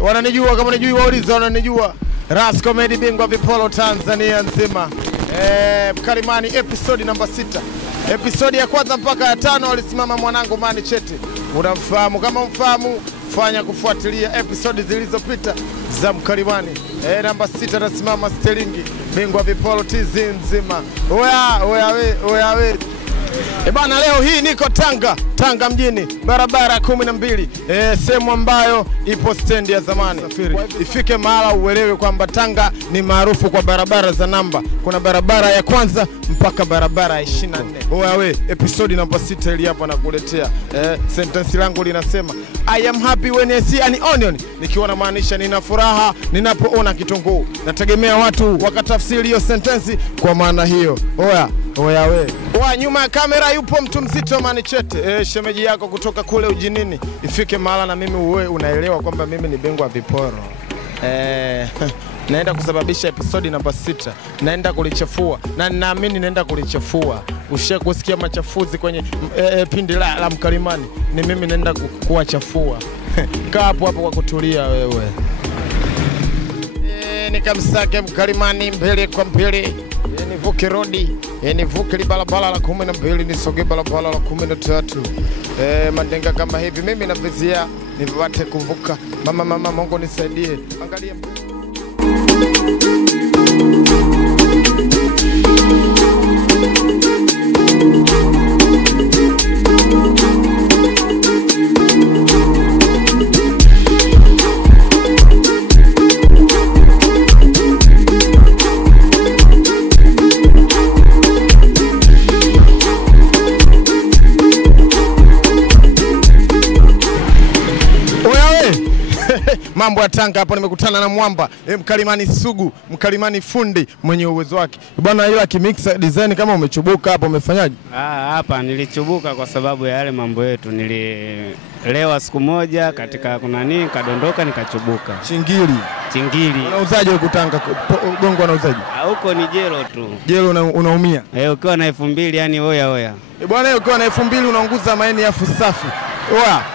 Wananijua kama unajua wauliza wananijua. Rascol MEDY bingwa vipolo Tanzania nzima. MKALIMANI episode namba 6. Episode ya kwanza mpaka ya 5 walisimama mwanangu Mani Chete. Unamfahamu, kama umfahamu fanya kufuatilia episode zilizopita za MKALIMANI. Namba 6 anasimama Sterlingi bingwa vipolo TZ nzima. Oya we. Bana leo hii niko Tanga mjini, barabara 12, sehemu ambayo ipo stendi ya zamani. Ifike mahala uelewe kwamba Tanga ni maarufu kwa barabara za namba. Kuna barabara ya kwanza mpaka barabara ya 24. Oya we, episode namba 6 ili hapa nakuletea. Sentence langu linasema I am happy when I see an onion. Nikiwa na maanisha nina furaha ninapoona kitunguu. Nategemea watu wakatafsiri hiyo sentence kwa maana hiyo. Oya we. Nyuma ya kamera yupo mtu mzito Mani Chete. Shemeji yako kutoka kule ujinini. Ifike mahala na mimi uwe unaelewa kwamba mimi ni bingwa viporo. Naenda kusababisha episode namba 6. Naenda kulichafua. Na ninaamini naenda kulichafua. Ushe kusikia machafuzi kwenye pindi la MKALIMANI. Ni mimi naenda kuwachafua. Kaa hapo kwa kutulia wewe. Nikamsake MKALIMANI mbele kwa mbele. Nivuke rodi, nivuke barabara la 12, nisoge barabara la 13. Mandenga kama hivi mimi navizia nipate kuvuka. Mama Mungu nisaidie. Angalia mambo ya Tanga hapa. Nimekutana na mwamba MKALIMANI sugu, MKALIMANI fundi mwenye uwezo wake bwana. Ila kimix design kama umechubuka hapo, umefanyaje? Hapa nilichubuka kwa sababu ya yale mambo yetu. Nililewa siku moja katika kuna nini kadondoka nikachubuka. Chingili. Unauzaje huko Tanga? Gongo unauzaje? Huko ni jelo tu. Jelo unaumia? Ukiwa na 2000 yani oya. Bwana ukiwa na 2000 unaunguza maeni ya safi.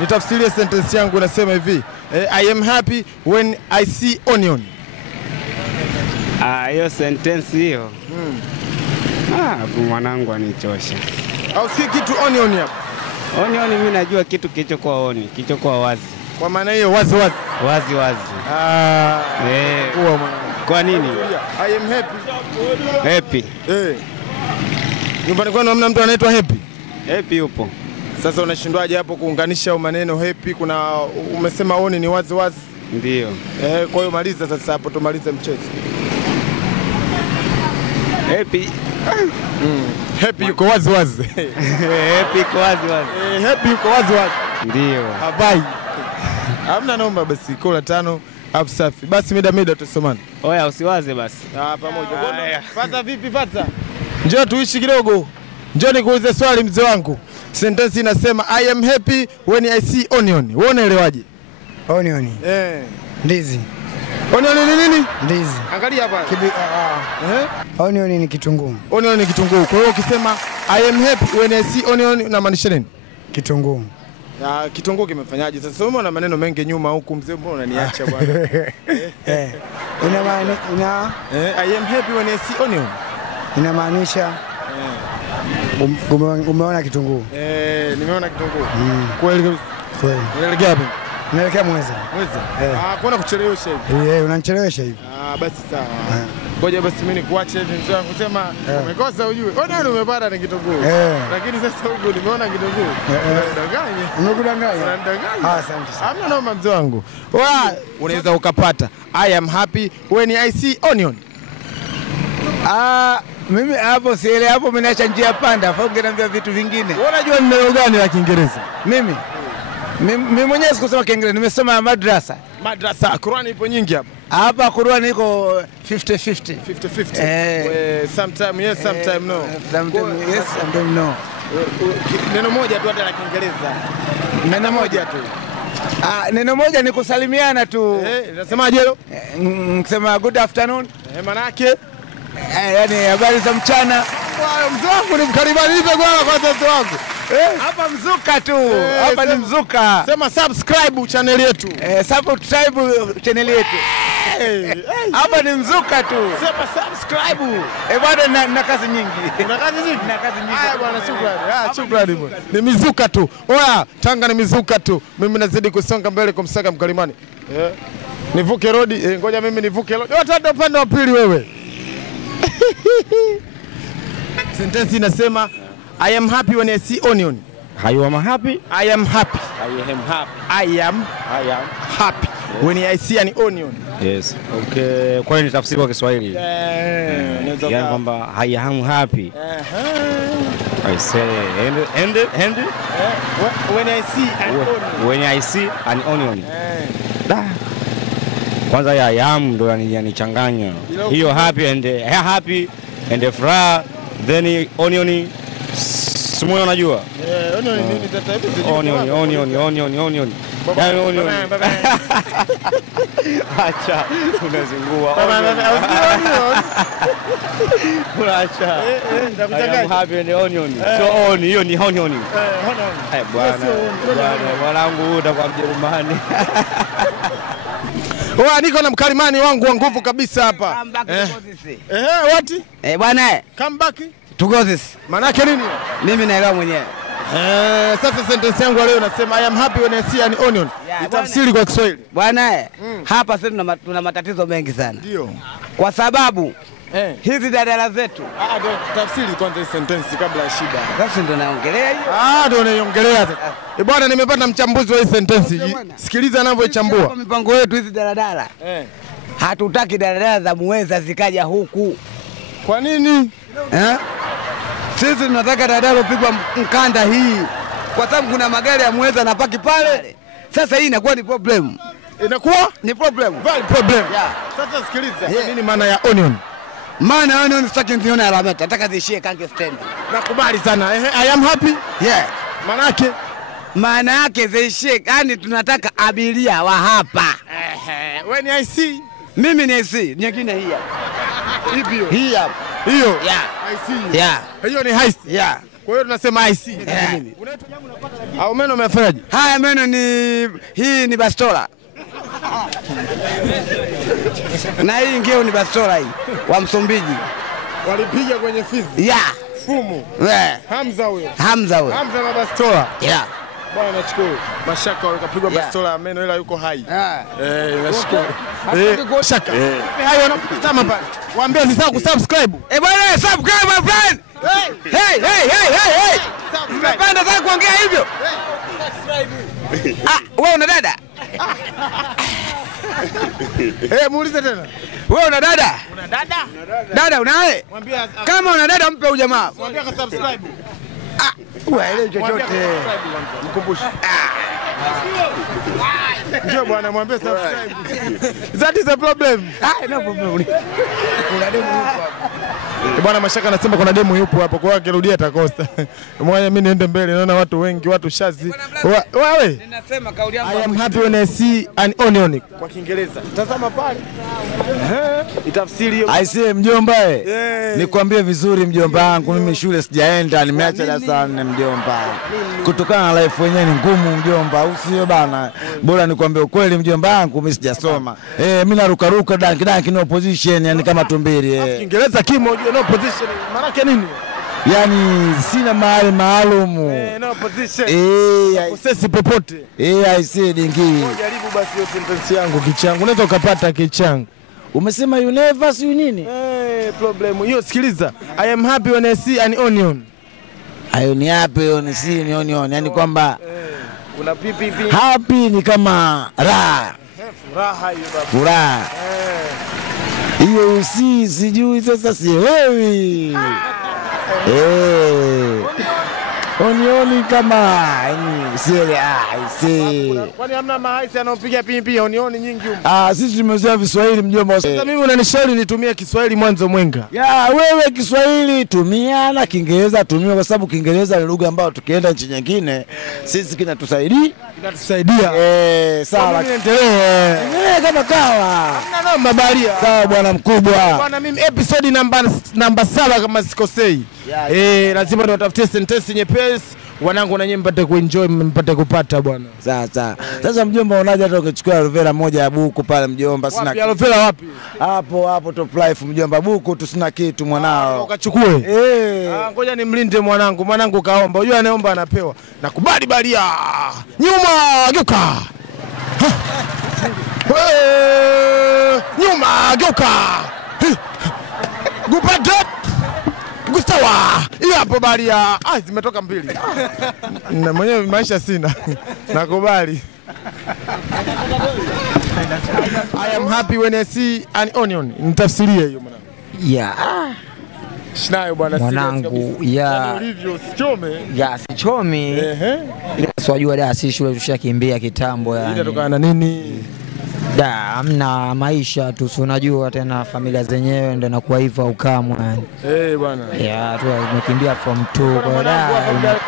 Nitafsirie sentence yangu nasema hivi. I am happy when I see onion. Hiyo sentence hiyo. Mwanangu anichosha. Au si kitu onion hapa? Onion mimi najua kitu kilichokuwa kilichokuwa wazi. Kwa maana hiyo wazi. Kwa nini? I am happy. Nyumbani kwenu hamna mtu anaitwa happy? Happy yupo. Sasa unashindwaje hapo kuunganisha maneno happy? Kuna umesema oni ni wazi. Ndio. Kwa hiyo maliza sasa hapo, tumalize mchezo. Happy. Happy yuko wazi. Happy yuko wazi. Happy yuko wazi. Ndio. Bye. Hamna naomba basi kola 5 hapo safi. Basi mida tusomane. Oya usiwaze basi. Pamoja. Faza vipi Faza? Njoo tuishi kidogo. Njoo nikuulize swali mzee wangu. Sentence inasema I am happy when I see onion. Wewe unaelewaje? Onion. Ndizi. Onion ni nini? Ndizi. Angalia hapa. Onion ni kitunguu. Onion ni kitunguu. Kwa hiyo ukisema I am happy when I see onion unamaanisha nini? Kitunguu. Kitunguu kimefanyaje? Sasa wewe una maneno mengi nyuma huku mzee, mbona unaniacha bwana? I am happy when I see onion. Inamaanisha umeona kitunguu. Nimeona kitunguu. Kweli. Unaelekea wapi? Naelekea Mweza. Kuna kuchelewesha hivi? Unanichelewesha hivi. Basi sawa. Ngoja basi mimi nikuache hivi mzee wangu, sema umekosa ujue. Ona umepata ni kitunguu. Lakini sasa huko nimeona kitunguu. Unadanganya. Umekudanganya. Unadanganya. Asante sana. Hamna noma mzee wangu. Unaweza ukapata I am happy when I see onion. Mimi hapo siele hapo mmeacha njia panda, afa ungeniambia vitu vingine. Wewe unajua ni neno gani la Kiingereza? Mimi mwenyewe sikusoma Kiingereza, nimesoma madrasa. Madrasa, Qur'ani ipo nyingi hapa. Hapa Qur'ani iko 50-50. 50-50. Sometime yes, sometime no. Sometime yes, sometime no. Neno moja tu hata la Kiingereza. Neno moja tu. Neno moja ni kusalimiana tu. Unasemaje hilo? Kusema good afternoon. Maana yake yani habari za mchana. Wao mzee wangu ni mkalimani, nipe kwa watoto wangu. Hapa mzuka tu. Hapa ni mzuka. Sema subscribe channel yetu. Subscribe channel yetu. Hapa ni mzuka tu. Sema subscribe. Bwana na kazi nyingi. Una kazi nyingi? Na kazi nyingi. Haya bwana, shukrani. Shukrani bwana. Ni mizuka tu. Oya, Tanga ni mizuka tu. Mimi nazidi kusonga mbele kumsaka mkalimani. Nivuke road. Ngoja mimi nivuke road. Watu upande wa pili wewe. Sentence inasema I am happy when I see onion. You am happy? I am happy. I am Happy when I see an onion. Yes. Okay. Kwa nini tafsiri kwa Kiswahili? Yani kwamba I am happy. I say and when I see an onion. When I see an onion. Kwanza ya I am ndo yanichanganya. Hiyo happy and furaha, then onion Simoyo unajua? Onion nini tata hivi? Onion. Yaani onion. Acha unazingua. Acha. I'm happy and onion. So on hiyo ni onion. Bwana. Mwanangu utakuwa Mjerumani. Niko na mkalimani wangu wa nguvu kabisa hapa. What? Bwana. Come back. To go this. Maana yake nini? Mimi naelewa mwenyewe. Sasa sentence yangu leo nasema I am happy when I see an onion. Itafsiri kwa Kiswahili. Bwana, hapa sisi tuna matatizo mengi sana. Ndio. Kwa sababu hizi dadala zetu. Ndio tafsiri kwanza hii sentence kabla ya shida. Sasa ndio naongelea hiyo. Ndio naiongelea sasa. Bwana, nimepata mchambuzi wa hii sentence. Sikiliza anavyoichambua. Kwa mipango yetu hizi daladala. Hatutaki daladala za muweza zikaja huku. Kwa nini? Sisi tunataka daladala upigwa mkanda hii. Kwa sababu kuna magari ya muweza na paki pale. Sasa hii inakuwa ni problem. Inakuwa ni problem. Very problem. Sasa sikiliza. Nini maana ya onion? Maana ya onion sitaki nione alama. Nataka ziishie Kange stand. Nakubali sana. I am happy. Maana yake? Maana yake ziishie, yani tunataka abiria wa hapa. When I see. Mimi ni see, nyingine hii hapa. Hii hapa. Hiyo? I see. Hiyo ni heist. Kwa hiyo tunasema I see. Au meno umefanyaje? Haya meno ni hii ni bastola. Na hii ngeo ni bastola hii wa Msumbiji. Walipiga kwenye Fizi. Fumu. Hamza huyo. Hamza na bastola. Bwana nashukuru. Mashaka wakapigwa bastola ya meno ila yuko hai. Nashukuru. Shaka. Hayo wanapitama pale. Waambie usisahau kusubscribe. Bwana subscribe my friend. Hey. Nimepanda sasa kuongea hivyo. Wewe una dada? Muulize tena. Wewe una dada? Una dada? Dada unaye? Kama una dada mpe huyu jamaa. Mwambie subscribe. Wewe chochote. Mkumbushe. Njoo bwana mwambie subscribe. That is a problem. No problem. Kuna demu yupo hapa. Bwana Mashaka anasema kuna demu yupo hapa, kwa hiyo akirudia atakosta. Mmoja mimi niende mbele, naona watu wengi, watu shazi. Wewe. Ninasema kauli yangu. I am happy when I see an onion kwa Kiingereza. Tazama pale. Itafsiri hiyo. I see mjomba nikwambie vizuri mjomba wangu, mimi shule sijaenda, nimeacha darasa 4 mjomba. Kutokana na life yenyewe ni ngumu mjomba, usio bana. Bora nikwambie ukweli mjomba wangu, mimi sijasoma. Mimi naruka danki no position, yani kama tumbili. Kiingereza kimo no position. Maana yake nini? Yani sina mahali maalum. No position. Usesi popote. I see dingi. Jaribu basi hiyo sentence yangu kichangu. Unaweza ukapata kichangu. Umesema you never see nini? Problem. Hiyo sikiliza. I am happy when I see an onion. Hayo ni happy when I see an onion. Yaani kwamba una pipi. Happy ni kama raha. Furaha hiyo baba. Furaha. Hiyo sijui sasa sielewi. Onioni kama kwani hamna mahaisi anaopiga pipi onioni nyingi huko? Sisi tumezoea Kiswahili mjomba. Sasa mimi unanishauri nitumie Kiswahili mwanzo mwenga. Wewe Kiswahili tumia na Kiingereza tumia kwa sababu Kiingereza ni lugha ambayo tukienda nchi nyingine sisi kinatusaidia. Sawa. Endelee kama kawa. Hamna noma baria. Sawa bwana mkubwa. Bwana mimi episode namba 7 kama sikosei. Lazima niwatafutie sentence nyepesi wanangu na nyinyi mpate kuenjoy mpate kupata bwana. Sasa mjomba unaje hata ungechukua aloe vera moja ya buku pale mjomba sina. Wapi aloe vera wapi? Hapo top life mjomba buku tu sina kitu mwanao. Ukachukue. Ngoja nimlinde mwanangu kaomba. Unajua anaomba anapewa. Nakubali balia. Nyuma geuka. Nyuma geuka. Gupata. Gustawa. Hiyo hapo balia. Zimetoka mbili. Na mwenyewe maisha sina. Nakubali. I am happy when I see an onion. Nitafsirie hiyo mwanangu. Shinayo bwana mwanangu ulivyo sichome. Sichome. Ile swajua da si shule tushakimbia kitambo yani. Inatokana na nini? Hamna maisha tu unajua tena familia zenyewe ndio inakuwa hivyo ukamwe yani. Bwana. Tu tumekimbia from 2 kwa da.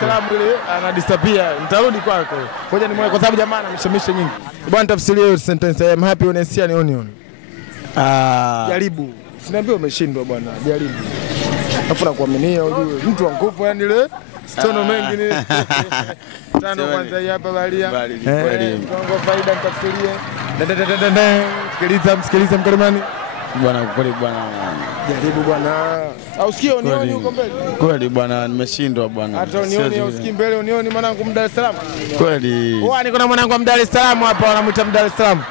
Salamu ile ana disappear. Nitarudi kwako. Ngoja nimwone kwa sababu jamaa anamshemisha nyingi. Bwana tafsiria hiyo sentence I am happy when I see an onion. Jaribu. Sinaambia umeshindwa bwana. Jaribu. Afuna kuaminia ujue mtu wa nguvu yani ile stono mengi ni tano kwanza hapa balia. Kwa faida nitafsirie. Sikiliza mkalimani. Bwana kweli bwana. Jaribu bwana. Au sikio onioni huko mbele? Kweli bwana nimeshindwa bwana. Hata onioni usikii mbele onioni mwanangu Dar es Salaam. Kweli. Niko na mwanangu wa Dar es Salaam hapa wanamuita Dar es Salaam.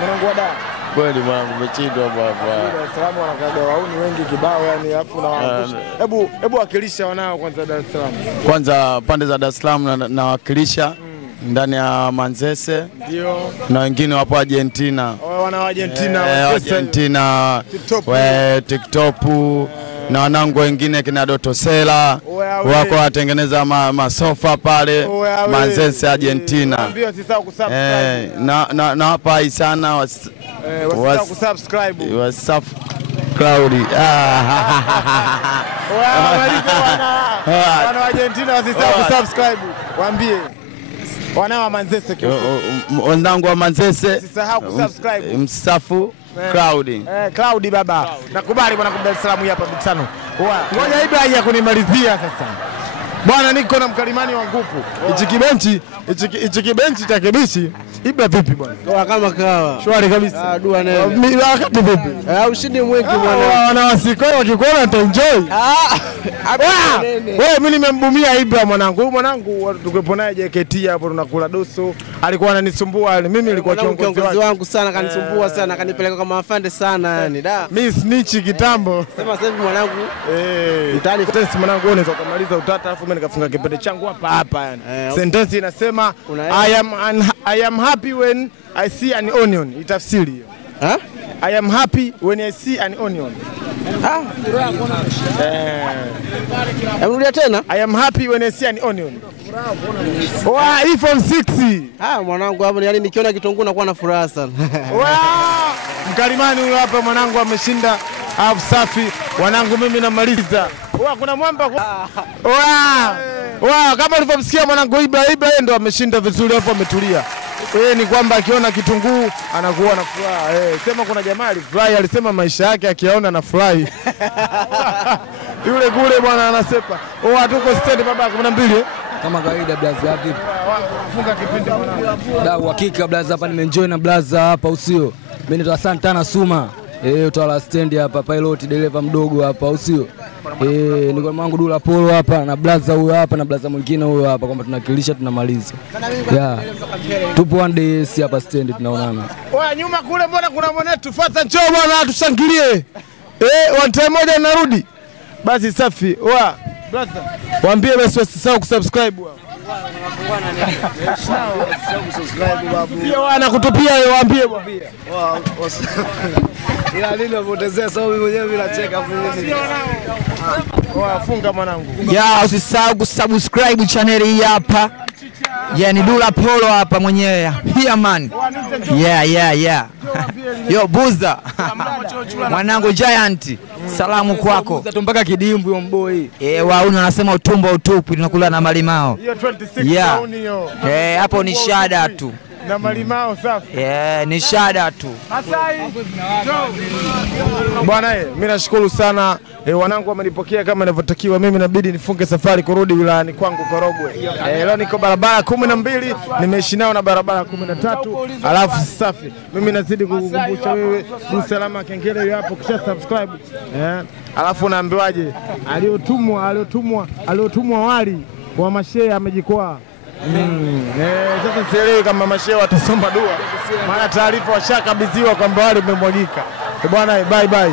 Mwanangu wa Dar. Kweli bwana umeshindwa baba. Dar es Salaam wanakaga wauni wengi kibao yani afu na waangusha. Hebu wakilisha wanao kwanza Dar es Salaam. Kwanza pande za Dar es Salaam na wakilisha ndani ya Manzese. Ndio. Na wengine wapo Argentina. Wana Argentina, Argentina, TikTok na wanangu wengine kina Dotosela wako watengeneza masofa pale Manzese Argentina. Naambia usisahau kusubscribe. Na hapa hii sana wasisahau kusubscribe. WhatsApp Cloudy. Wana Argentina wasisahau kusubscribe. Waambie wanao Manzese wenzangu wa Manzese usisahau kusubscribe. Msafu Cloudy. Cloudy baba. Nakubali bwana Dar es Salaam hapa bitano. Ngoja ibe haja kunimalizia sasa. Bwana niko na mkalimani wa ngupu. Hichi kibenchi cha kibichi. Ibra vipi bwana? Kama kawa. Shwari kabisa. Dua nene. Wakati vipi? Ushindi mwingi bwana. Wanawasikao wakikuona utaenjoy. Wewe mimi nimembumia Ibra mwanangu. Huyu mwanangu tukepo naye JKT hapo tunakula doso. Alikuwa ananisumbua mimi nilikuwa kiongozi wangu sana kanisumbua sana kanipeleka kama afande sana yani da. Mimi snitch kitambo. Sema sasa hivi mwanangu mtani test mwanangu unaweza kumaliza utata afu mimi nikafunga kipande changu hapa yani. Sentence inasema I am happy when I see an onion. Itafsiri hiyo. I am happy when I see an onion. Rudia tena. I am happy when I see an onion. iPhone 6. Mwanangu hapo yani nikiona kitunguu nakuwa na furaha sana. Mkalimani huyo hapa mwanangu ameshinda safi. Wanangu mimi namaliza. Kuna mwamba. Kama ulivyomsikia mwanangu Ibra ndo ameshinda vizuri hapo ametulia. Ni kwamba akiona kitunguu anakuwa na furaha. Sema kuna jamaa alifurahi alisema maisha yake akiona na furahi. Yule kule bwana anasepa. Tuko stand baba 12. Kama kawaida blaza vipi? Funga kipindi mwanangu. Uhakika blaza hapa nimeenjoy na blaza hapa usio. Mimi ni Santana Suma. Utawala stand hapa pilot dereva mdogo hapa usio. niko mwangu Dula Polo hapa na blaza huyo hapa na blaza mwingine huyo hapa kwamba tunakilisha tunamaliza. Yeah. Tupo one day si hapa stand tunaonana. Wewe nyuma kule mbona kuna mwanetu Fata njoo bwana tushangilie. One moja narudi. Basi safi. Wa brother. Waambie basi wasisahau kusubscribe wao. Pia wana kutupia waambie bwana. Ila nini unapotezea sababu mimi mwenyewe bila cheka hapo mimi. Funga mwanangu. Usisahau kusubscribe channel hii hapa. Ni Dula Polo hapa mwenyewe. Here man. Yeah. Yo Buza. Mwanangu Giant. Salamu kwako. Buza mpaka kidimbu yo mboi. Wauni wanasema utumbo utupu tunakula na malimao. Hiyo 26 wauni hiyo. Hapo ni shada tu. Na malimao safi. Ni shada tu. Bwana mimi nashukuru sana wanangu wamenipokea kama inavyotakiwa. Mimi inabidi nifunge safari kurudi wilayani kwangu Korogwe. Leo niko barabara 12 nimeishi nao na barabara 13 alafu safi. Mimi nazidi kukukumbusha wewe usalama kengele hiyo hapo kisha subscribe. Alafu naambiwaje aliotumwa wali wa mashehe amejikwaa. Sasa sielewi kama mashehe watasoma dua. Maana taarifa washakabidhiwa kwamba wale umemwagika. Bwana bye bye.